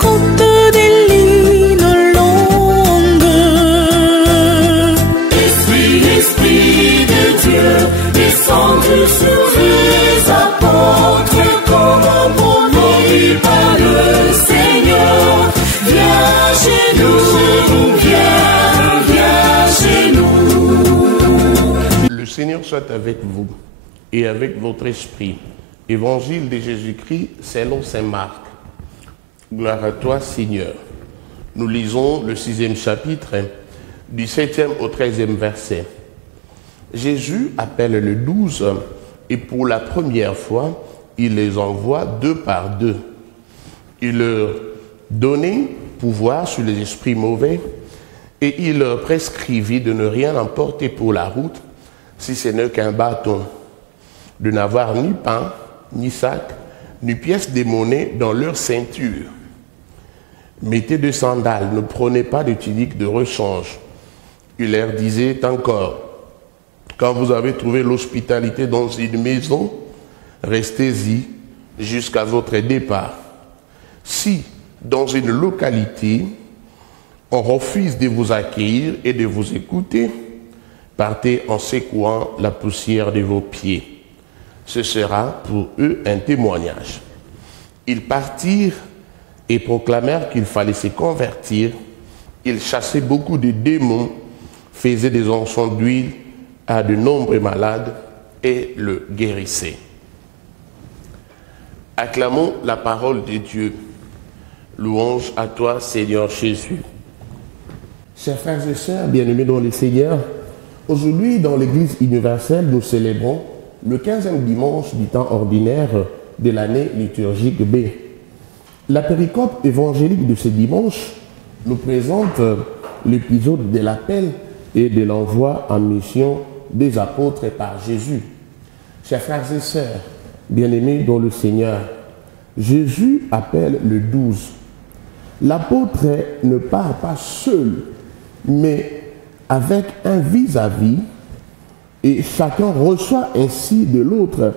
côtes des lignes longues. Esprit de Dieu, descendu sur les apôtres comme un promis par le Seigneur. Viens chez nous, viens chez nous. Le Seigneur soit avec vous et avec votre esprit. Évangile de Jésus-Christ selon saint Marc. Gloire à toi, Seigneur. Nous lisons le 6e chapitre, du 7e au 13e verset. Jésus appelle les 12 et pour la première fois, il les envoie 2 par 2. Il leur donnait pouvoir sur les esprits mauvais et il leur prescrivit de ne rien emporter pour la route si ce n'est qu'un bâton, de n'avoir ni pain, ni sac, ni pièces de monnaie dans leur ceinture. Mettez de sandales, ne prenez pas de tunique de rechange. Il leur disait encore, quand vous avez trouvé l'hospitalité dans une maison, restez-y jusqu'à votre départ. Si, dans une localité, on refuse de vous accueillir et de vous écouter, partez en secouant la poussière de vos pieds. Ce sera pour eux un témoignage. Ils partirent et proclamèrent qu'il fallait se convertir. Ils chassaient beaucoup de démons, faisaient des onction d'huile à de nombreux malades et le guérissaient. Acclamons la parole de Dieu. Louange à toi, Seigneur Jésus. Chers frères et sœurs, bien-aimés dans le Seigneur, aujourd'hui, dans l'Église universelle, nous célébrons le 15e dimanche du temps ordinaire de l'année liturgique B. La péricope évangélique de ce dimanche nous présente l'épisode de l'appel et de l'envoi en mission des apôtres par Jésus. Chers frères et sœurs, bien-aimés dans le Seigneur, Jésus appelle le 12. L'apôtre ne part pas seul, mais avec un vis-à-vis, et chacun reçoit ainsi de l'autre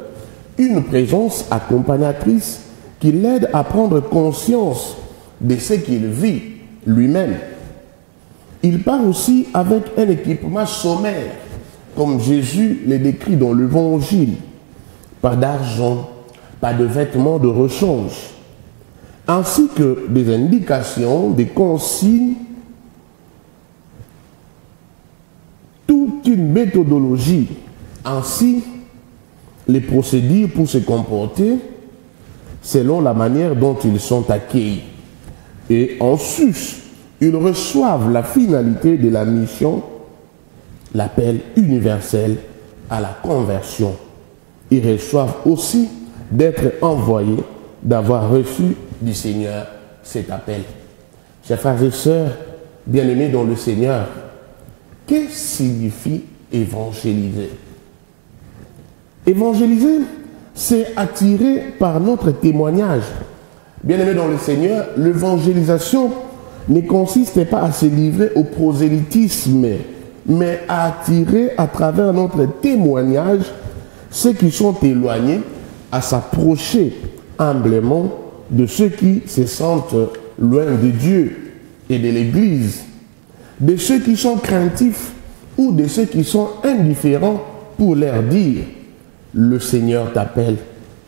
une présence accompagnatrice qui l'aide à prendre conscience de ce qu'il vit lui-même. Il part aussi avec un équipement sommaire, comme Jésus le décrit dans l'Évangile. Pas d'argent, pas de vêtements de rechange, ainsi que des indications, des consignes, toute une méthodologie, ainsi les procédures pour se comporter selon la manière dont ils sont accueillis. Et en sus, ils reçoivent la finalité de la mission, l'appel universel à la conversion. Ils reçoivent aussi d'être envoyés, d'avoir reçu du Seigneur cet appel. Chers frères et sœurs, bien-aimés dans le Seigneur, que signifie évangéliser? Évangéliser, c'est attirer par notre témoignage. Bien-aimés dans le Seigneur, l'évangélisation ne consiste pas à se livrer au prosélytisme, mais à attirer à travers notre témoignage ceux qui sont éloignés à s'approcher humblement de ceux qui se sentent loin de Dieu et de l'Église, de ceux qui sont craintifs ou de ceux qui sont indifférents pour leur dire « Le Seigneur t'appelle,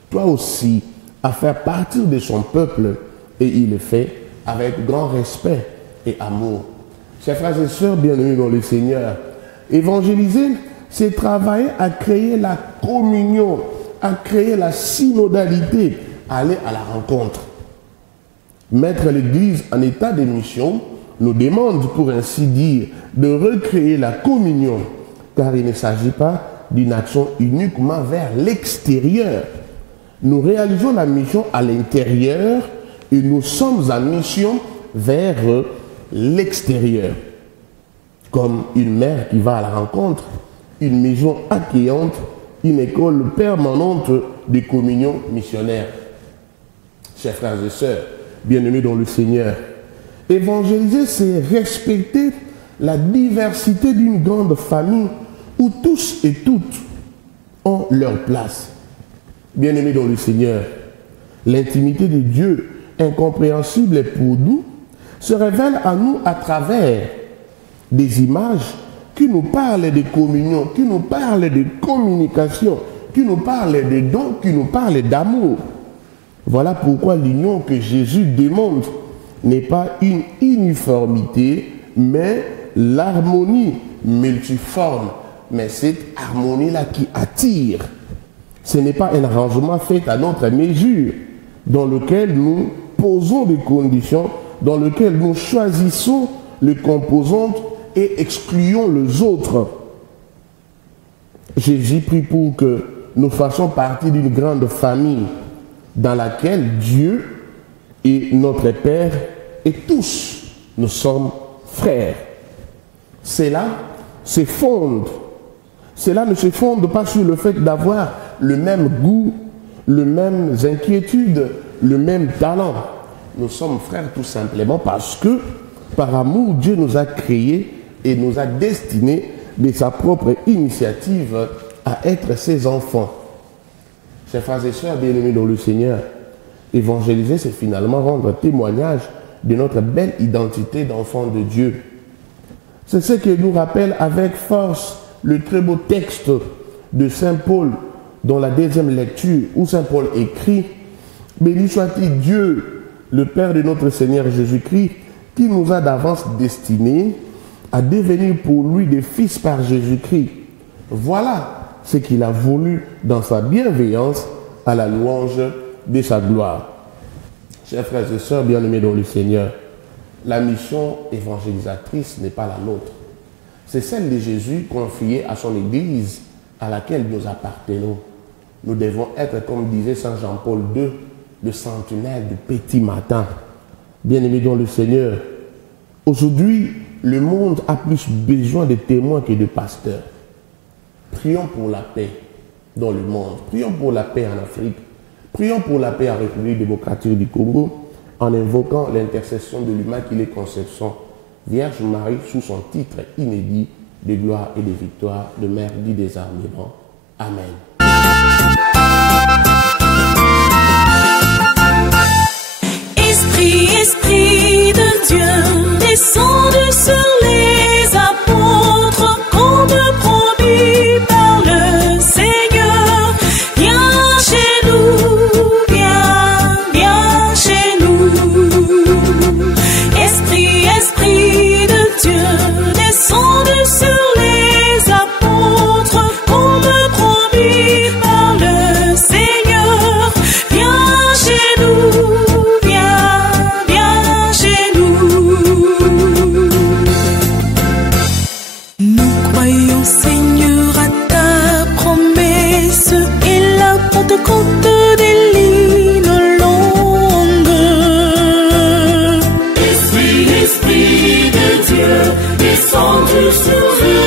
toi aussi, à faire partie de son peuple » et il le fait avec grand respect et amour. Chers frères et sœurs bien-aimés dans le Seigneur, évangéliser, c'est travailler à créer la communion, à créer la synodalité, aller à la rencontre. Mettre l'Église en état de mission nous demande, pour ainsi dire, de recréer la communion, car il ne s'agit pas d'une action uniquement vers l'extérieur. Nous réalisons la mission à l'intérieur et nous sommes en mission vers l'extérieur. Comme une mère qui va à la rencontre, une maison accueillante, une école permanente de communion missionnaire. Chers frères et sœurs, bien-aimés dans le Seigneur, évangéliser, c'est respecter la diversité d'une grande famille où tous et toutes ont leur place. Bien-aimés dans le Seigneur, l'intimité de Dieu incompréhensible pour nous, se révèle à nous à travers des images qui nous parlent de communion, qui nous parlent de communication, qui nous parlent de dons, qui nous parlent d'amour. Voilà pourquoi l'union que Jésus demande n'est pas une uniformité, mais l'harmonie multiforme. Mais cette harmonie-là qui attire, ce n'est pas un arrangement fait à notre mesure, dans lequel nous posons des conditions, dans lequel nous choisissons les composantes et excluons les autres. Jésus prie pour que nous fassions partie d'une grande famille dans laquelle Dieu est notre Père et tous nous sommes frères. Cela se fonde. Cela ne se fonde pas sur le fait d'avoir le même goût, les mêmes inquiétudes, le même talent. Nous sommes frères tout simplement parce que par amour, Dieu nous a créés et nous a destinés de sa propre initiative à être ses enfants. Chers frères et sœurs bien-aimés dans le Seigneur, évangéliser, c'est finalement rendre témoignage de notre belle identité d'enfants de Dieu. C'est ce que nous rappelle avec force le très beau texte de Saint Paul dans la deuxième lecture, où Saint Paul écrit « Béni soit-il Dieu, le Père de notre Seigneur Jésus-Christ, qui nous a d'avance destinés à devenir pour lui des fils par Jésus-Christ. Voilà ce qu'il a voulu dans sa bienveillance à la louange de sa gloire. » Chers frères et sœurs bien-aimés dans le Seigneur, la mission évangélisatrice n'est pas la nôtre. C'est celle de Jésus confiée à son Église à laquelle nous appartenons. Nous devons être, comme disait Saint Jean-Paul II, le sentinelle du petit matin. Bien-aimés dans le Seigneur, aujourd'hui, le monde a plus besoin de témoins que de pasteurs. Prions pour la paix dans le monde. Prions pour la paix en Afrique. Prions pour la paix en République démocratique du Congo en invoquant l'intercession de l'Immaculée Conception, Vierge Marie sous son titre inédit de gloire et de victoire de Mère du désarmement. Amen. Esprit, Esprit de Dieu, descendu sur les apôtres, comme promis par le Seigneur. Viens chez nous, viens chez nous. Esprit, Esprit de Dieu, descendu sur les apôtres, comme promis par le Seigneur. Viens chez nous. Seigneur, à ta promesse et la Pentecôte des lignes longues. Esprit, Esprit de Dieu, descendu sur eux.